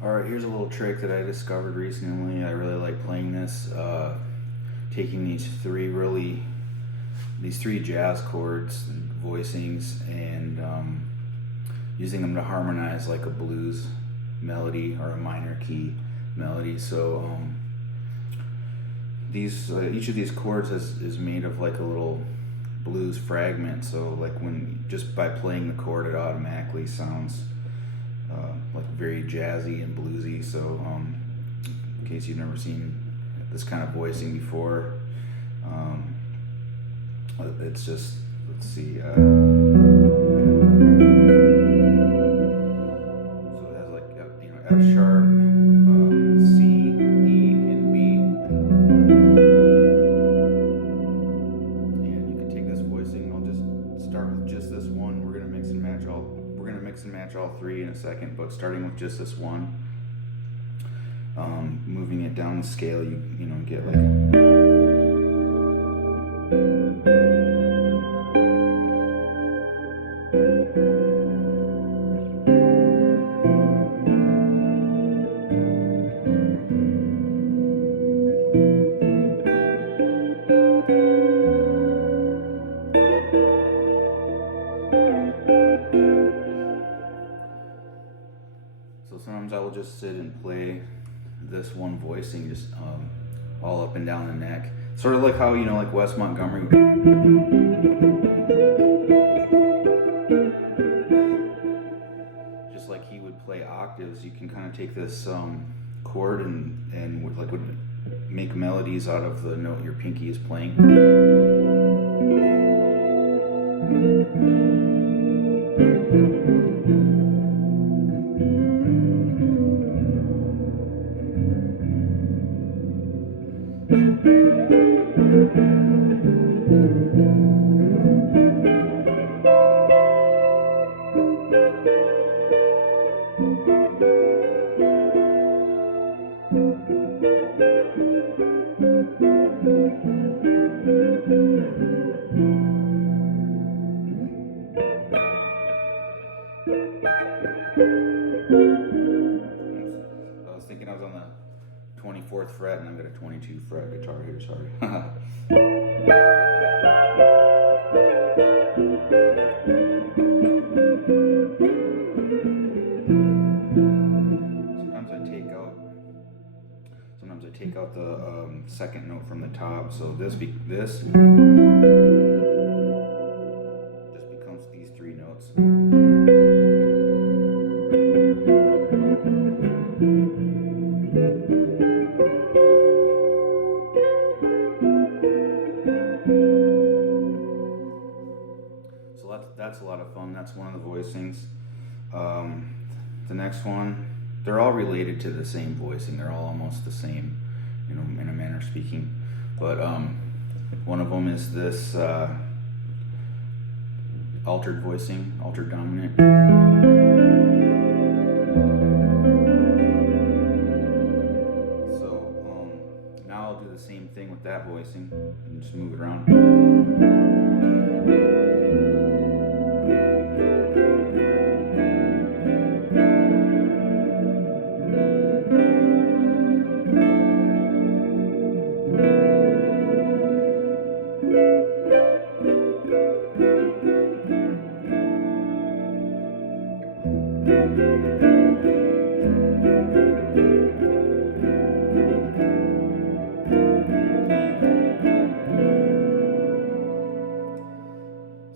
Alright, here's a little trick that I discovered recently. I really like playing this. Taking these three jazz chords, and voicings, and using them to harmonize like a blues melody or a minor key melody. So each of these chords is made of like a little blues fragment. So like when just by playing the chord, it automatically sounds like very jazzy and bluesy. So in case you've never seen this kind of voicing before, it's just, let's see, so it has like F sharp, C, E, and B, and you can take this voicing. I'll just start with just this one. We're gonna mix and match all three in a second, but starting with just this one, moving it down the scale, you get like so sometimes I will just sit and play this one voicing just all up and down the neck, sort of like how like Wes Montgomery, just like he would play octaves. You can kind of take this chord and would make melodies out of the note your pinky is playing. I was thinking I was on the 24th fret and I've got a 22 fret guitar here, sorry. Sometimes I take out the second note from the top, so this just becomes these three notes. So that's a lot of fun. That's one of the voicings. The next one, they're all related to the same voicing. They're all almost the same, in a manner of speaking. But one of them is this altered voicing, altered dominant. So now I'll do the same thing with that voicing and just move it around.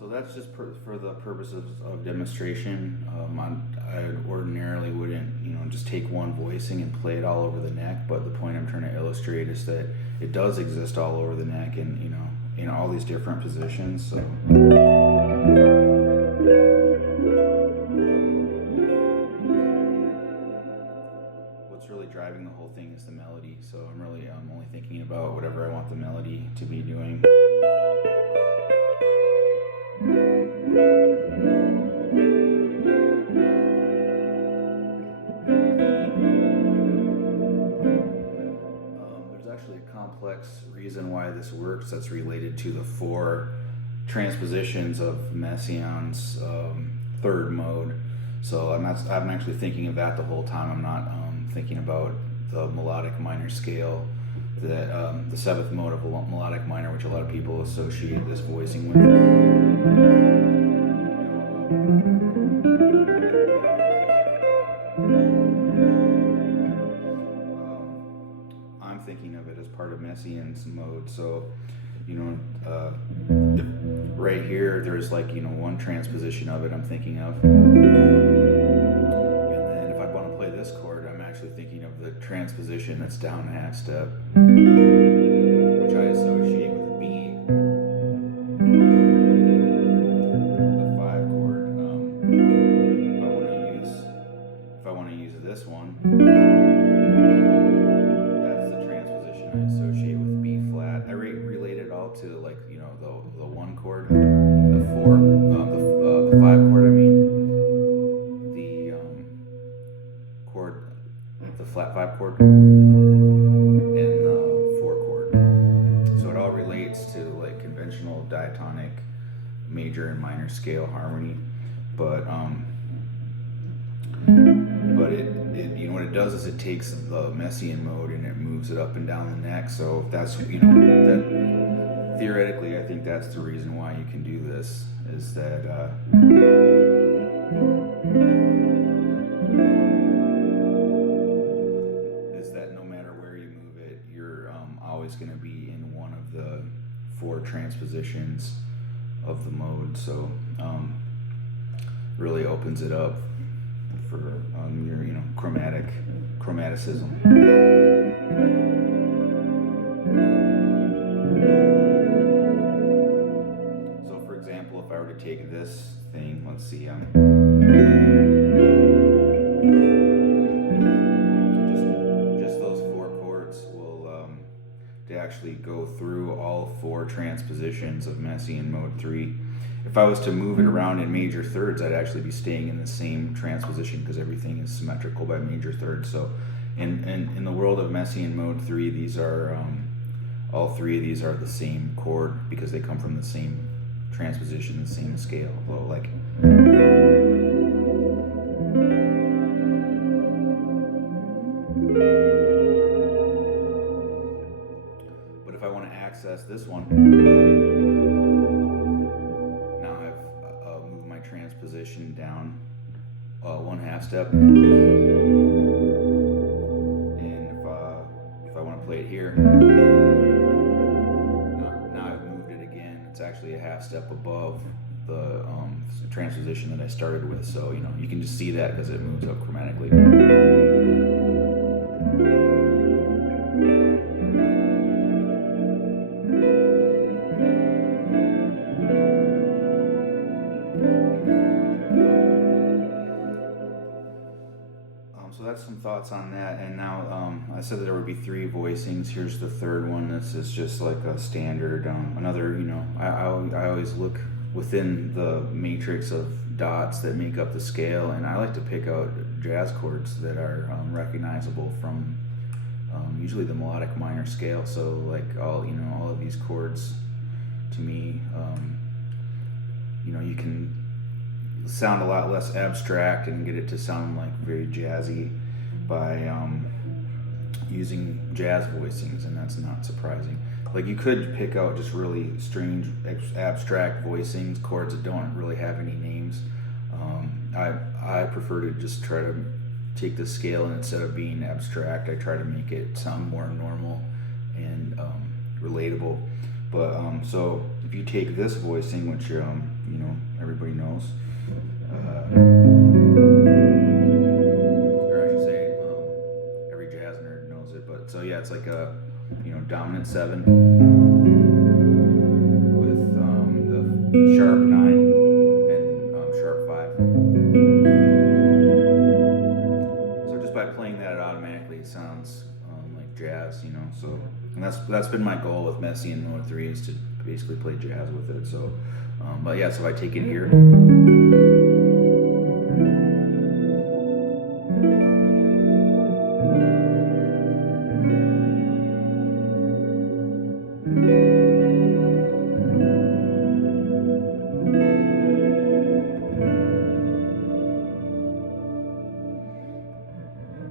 So that's just for the purposes of demonstration. I ordinarily wouldn't, just take one voicing and play it all over the neck. But the point I'm trying to illustrate is that it does exist all over the neck, and in all these different positions. So. What's really driving the whole thing is the melody. So I'm only thinking about whatever I want the melody to be doing. There's actually a complex reason why this works that's related to the 4 transpositions of Messiaen's third mode. So I'm actually thinking of that the whole time. I'm not thinking about the melodic minor scale, that the seventh mode of a melodic minor, which a lot of people associate this voicing with. I'm thinking of it as part of Messiaen's mode. So, right here, there's like, one transposition of it I'm thinking of. And then if I want to play this chord, I'm actually thinking of the transposition that's down a half step, which I associate with B, the 5 chord. If I want to use this one, that's the transposition I associate with B flat. I relate it all to like the 1 chord, the 4, the 5 chord. I mean the chord, the flat 5 chord, and the 4 chord. So it all relates to like conventional diatonic major and minor scale harmony, but it what it does is it takes the Messiaen mode and it moves it up and down the neck. So that's that theoretically, I think that's the reason why you can do this, is that no matter where you move it, you're always going to be in one of the 4 transpositions of the mode. So really opens it up for your chromaticism. So for example, if I were to take this thing, let's see, just those 4 chords will to actually go through all 4 transpositions of Messiaen mode 3. If I was to move it around in major thirds, I'd actually be staying in the same transposition because everything is symmetrical by major thirds. So in the world of Messiaen mode 3, these are all 3 of these are the same chord because they come from the same transposition, the same scale. Although like but if I want to access this one, transposition down 1/2 step, and if I want to play it here, now I've moved it again. It's actually a 1/2 step above the transposition that I started with. So you can just see that because it moves up chromatically. So that's some thoughts on that. And now I said that there would be 3 voicings. Here's the 3rd one. This is just like a standard. Another, I always look within the matrix of dots that make up the scale, and I like to pick out jazz chords that are recognizable from usually the melodic minor scale. So like all of these chords, to me, you can sound a lot less abstract and get it to sound like very jazzy by using jazz voicings, and that's not surprising. Like you could pick out just really strange abstract voicings, chords that don't really have any names. I prefer to just try to take the scale, and instead of being abstract, I try to make it sound more normal and relatable. But so if you take this voicing, which everybody knows, or I should say every jazz nerd knows it, but so yeah, it's like a dominant 7 with the sharp 9 and sharp 5. So just by playing that, it automatically sounds like jazz, So, and that's been my goal with Messiaen mode 3, is to basically play jazz with it. So, but yeah, so if I take it here.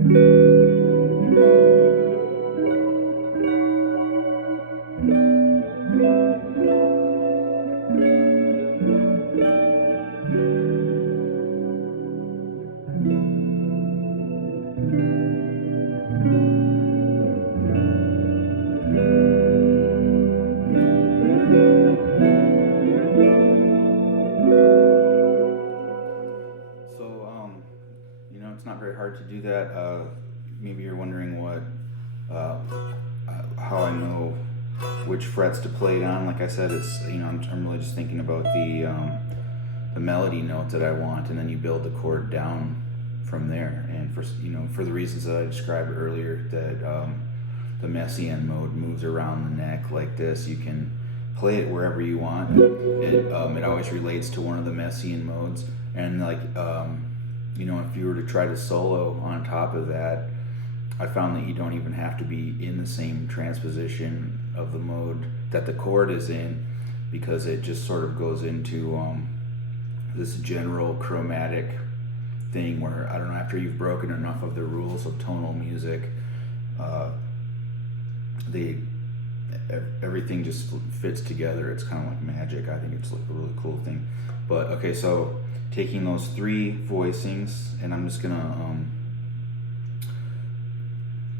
Thank you. it's not very hard to do that. Maybe you're wondering how I know which frets to play it on. Like I said, it's I'm really just thinking about the melody note that I want, and then you build the chord down from there. And for the reasons that I described earlier, that the Messiaen mode moves around the neck like this, you can play it wherever you want. It always relates to one of the Messiaen modes, and if you were to try to solo on top of that, I found that you don't even have to be in the same transposition of the mode that the chord is in, because it just sort of goes into this general chromatic thing where, I don't know, after you've broken enough of the rules of tonal music, everything just fits together. It's kind of like magic. I think it's like a really cool thing. But okay, so taking those 3 voicings, and I'm just gonna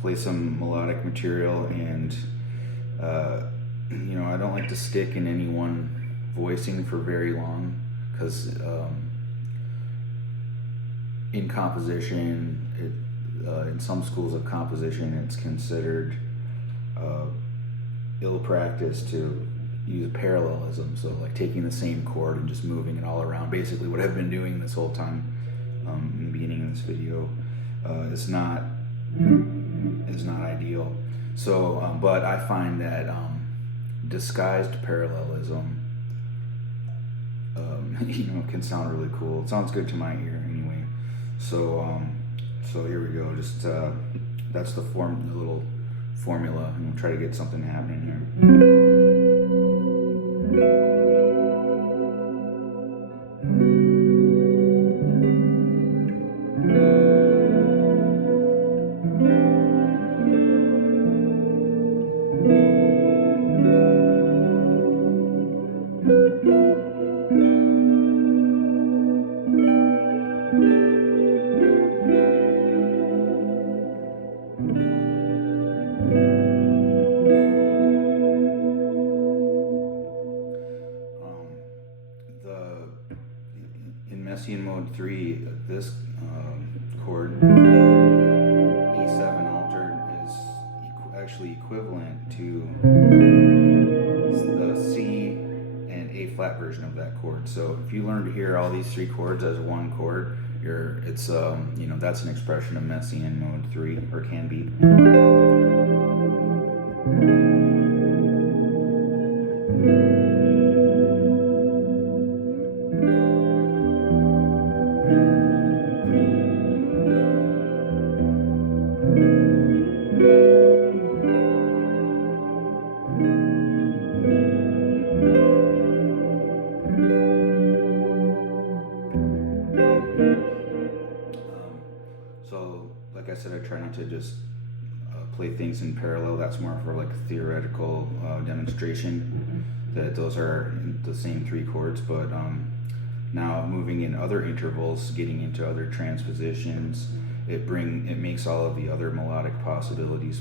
play some melodic material, and I don't like to stick in any one voicing for very long, because in composition, in some schools of composition, it's considered ill practice to use parallelism, so like taking the same chord and just moving it all around. Basically what I've been doing this whole time in the beginning of this video is not ideal. So but I find that disguised parallelism can sound really cool. It sounds good to my ear anyway. So here we go. Just that's the little formula, and we'll try to get something happening here. In Messiaen mode 3, this chord, E7 altered, is actually equivalent to the C and A flat version of that chord. So if you learn to hear all these 3 chords as one chord, that's an expression of Messiaen mode 3, or can be. So, like I said, I try not to just play things in parallel. That's more for like a theoretical demonstration, that those are the same 3 chords. But now moving in other intervals, getting into other transpositions, it makes all of the other melodic possibilities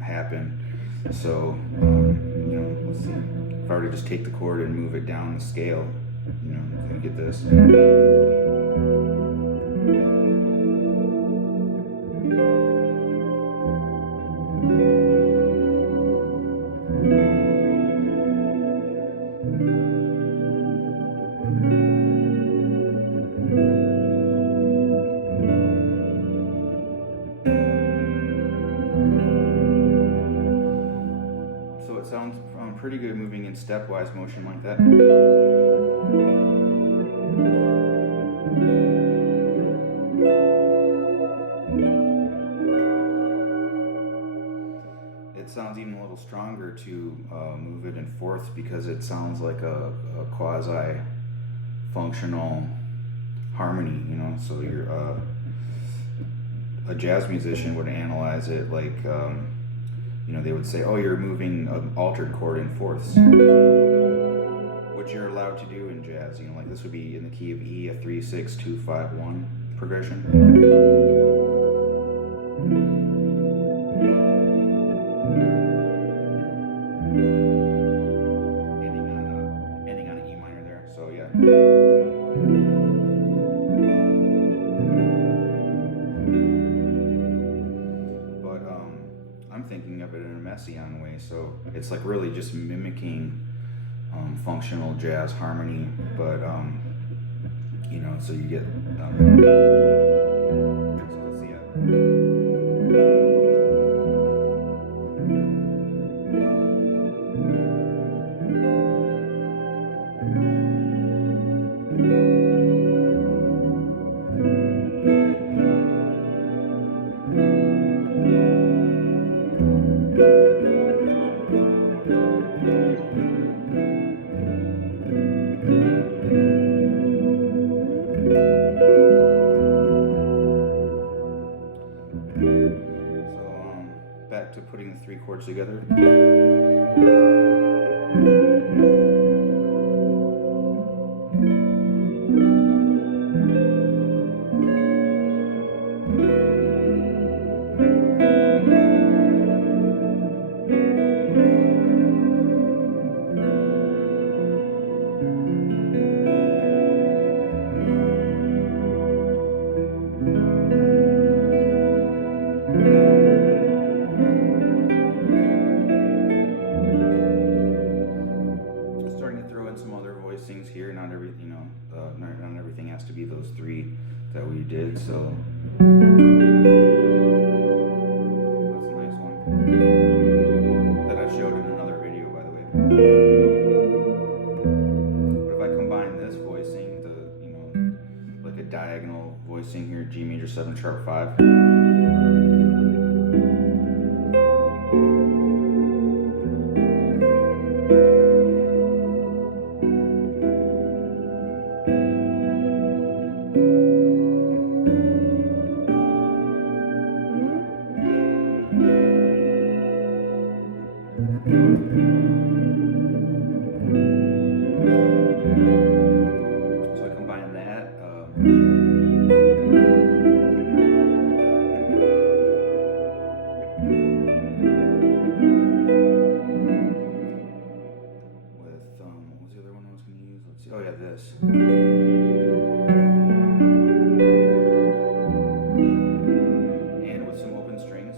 happen. So let's see. If I were to just take the chord and move it down the scale, you get this. So it sounds pretty good moving in stepwise motion like that. It sounds even a little stronger to move it in fourths, because it sounds like a quasi-functional harmony, so you're a jazz musician would analyze it like they would say, oh, you're moving an altered chord in fourths, which you're allowed to do in jazz. Like this would be in the key of E, a 3-6-2-5-1 progression. Ending on an E minor there. So yeah. Messiaen way. So it's like really just mimicking functional jazz harmony, but you know, so you get so let's see. Back to putting the 3 chords together. Voicings here, not every, you know, not everything has to be those 3 that we did. So that's a nice one that I showed in another video, by the way. But if I combine this voicing, the, you know, like a diagonal voicing here, G major 7 sharp 5. So I combine that with what was the other one I was going to use? Let's see. Oh yeah, this. And with some open strings.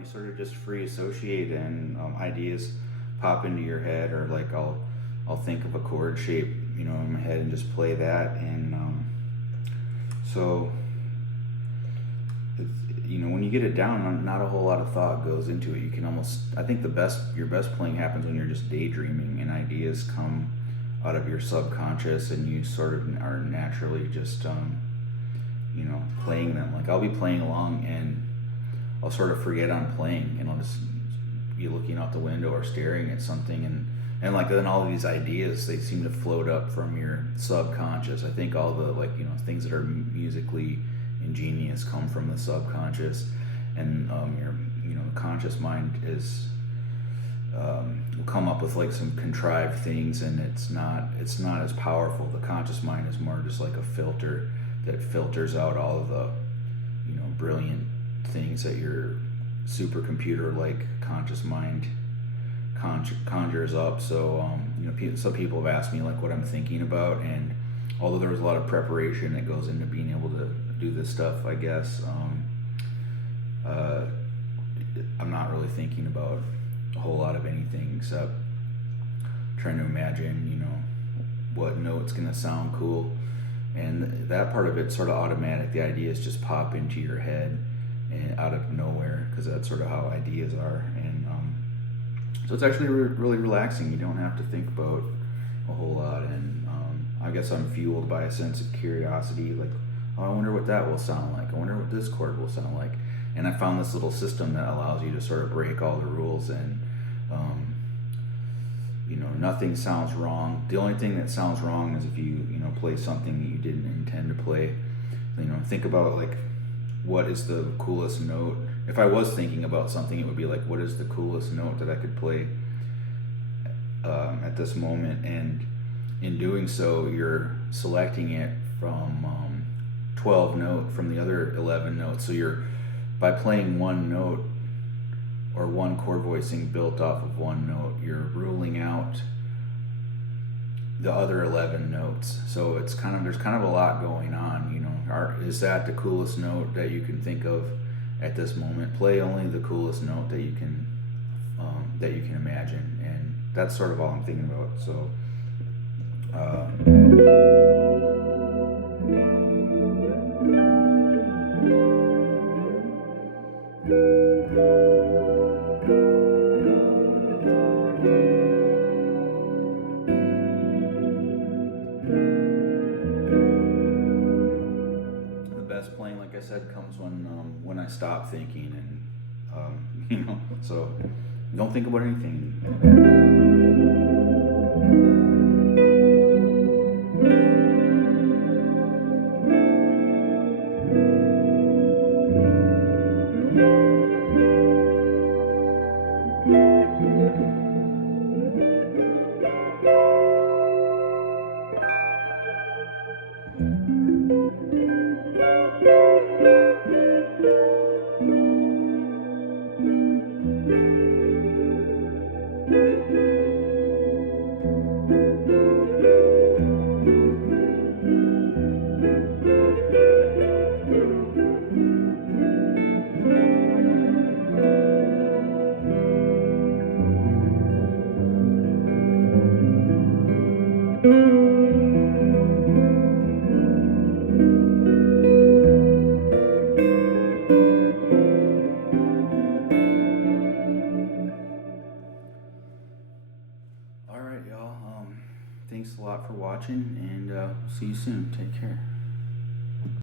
You sort of just free associate, and ideas pop into your head, or like I'll think of a chord shape, you know, in my head and just play that. And so you know, when you get it down, not a whole lot of thought goes into it. You can almost, I think your best playing happens when you're just daydreaming and ideas come out of your subconscious and you sort of are naturally just you know, playing them. Like I'll be playing along and I'll sort of forget I'm playing, and I'll just be looking out the window or staring at something, and like then all of these ideas, they seem to float up from your subconscious. I think all the, like, you know, things that are musically ingenious come from the subconscious, and your, you know, the conscious mind is will come up with like some contrived things, and it's not as powerful. The conscious mind is more just like a filter that filters out all of the, you know, brilliant things that your supercomputer like conscious mind conjures up. So you know, some people have asked me like what I'm thinking about, and although there was a lot of preparation that goes into being able to do this stuff, I guess I'm not really thinking about a whole lot of anything except trying to imagine, you know, what note's gonna sound cool, and that part of it's sort of automatic. The ideas just pop into your head and out of nowhere, because that's sort of how ideas are. And so it's actually really relaxing. You don't have to think about a whole lot, and I guess I'm fueled by a sense of curiosity, like, oh, I wonder what that will sound like, I wonder what this chord will sound like. And I found this little system that allows you to sort of break all the rules, and you know, nothing sounds wrong. The only thing that sounds wrong is if you know, play something that you didn't intend to play. You know, think about like what is the coolest note. If I was thinking about something, it would be like, what is the coolest note that I could play at this moment? And in doing so, you're selecting it from 12 note from the other 11 notes. So you're, by playing one note or one chord voicing built off of one note, you're ruling out the other 11 notes. So it's kind of, there's kind of a lot going on, you know. Is that the coolest note that you can think of at this moment? Play only the coolest note that you can imagine, and that's sort of all I'm thinking about. So the best playing, like I said, comes when I stop thinking, and you know, so don't think about anything.